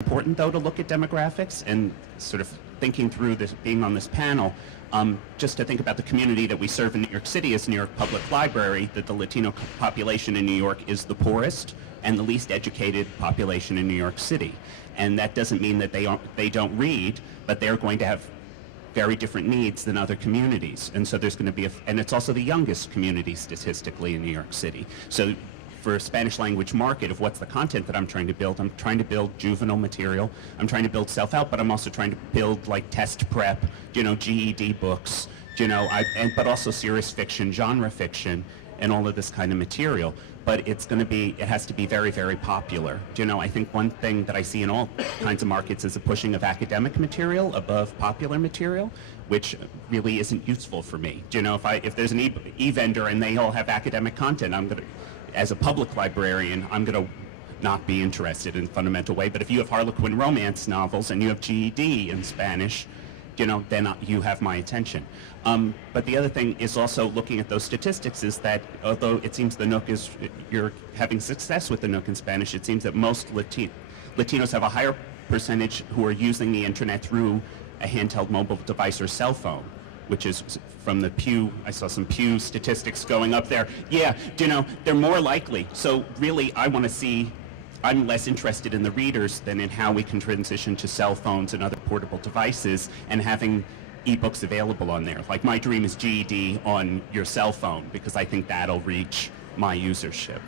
Important, though, to look at demographics and sort of thinking through this, being on this panel, just to think about the community that we serve in New York City as New York Public Library, that the Latino population in New York is the poorest and the least educated population in New York City. And that doesn't mean that they don't read, but they're going to have very different needs than other communities. And so there's going to be, and it's also the youngest community statistically in New York City. So for a Spanish language market of what's the content that I'm trying to build juvenile material, I'm trying to build self-help, but I'm also trying to build like test prep, GED books, but also serious fiction, genre fiction, and all of this kind of material. But it has to be very, very popular. I think one thing that I see in all kinds of markets is a pushing of academic material above popular material, which really isn't useful for me. If there's an e-vendor and they all have academic content, as a public librarian, I'm going to not be interested in a fundamental way. But if you have Harlequin romance novels and you have GED in Spanish, then you have my attention. But the other thing is also looking at those statistics is that although it seems you're having success with the Nook in Spanish, it seems that most Latinos have a higher percentage who are using the internet through a handheld mobile device or cell phone, which is from the Pew, I saw some Pew statistics going up there. Yeah, they're more likely. So really, I'm less interested in the readers than in how we can transition to cell phones and other portable devices and having ebooks available on there. Like my dream is GED on your cell phone because I think that'll reach my usership.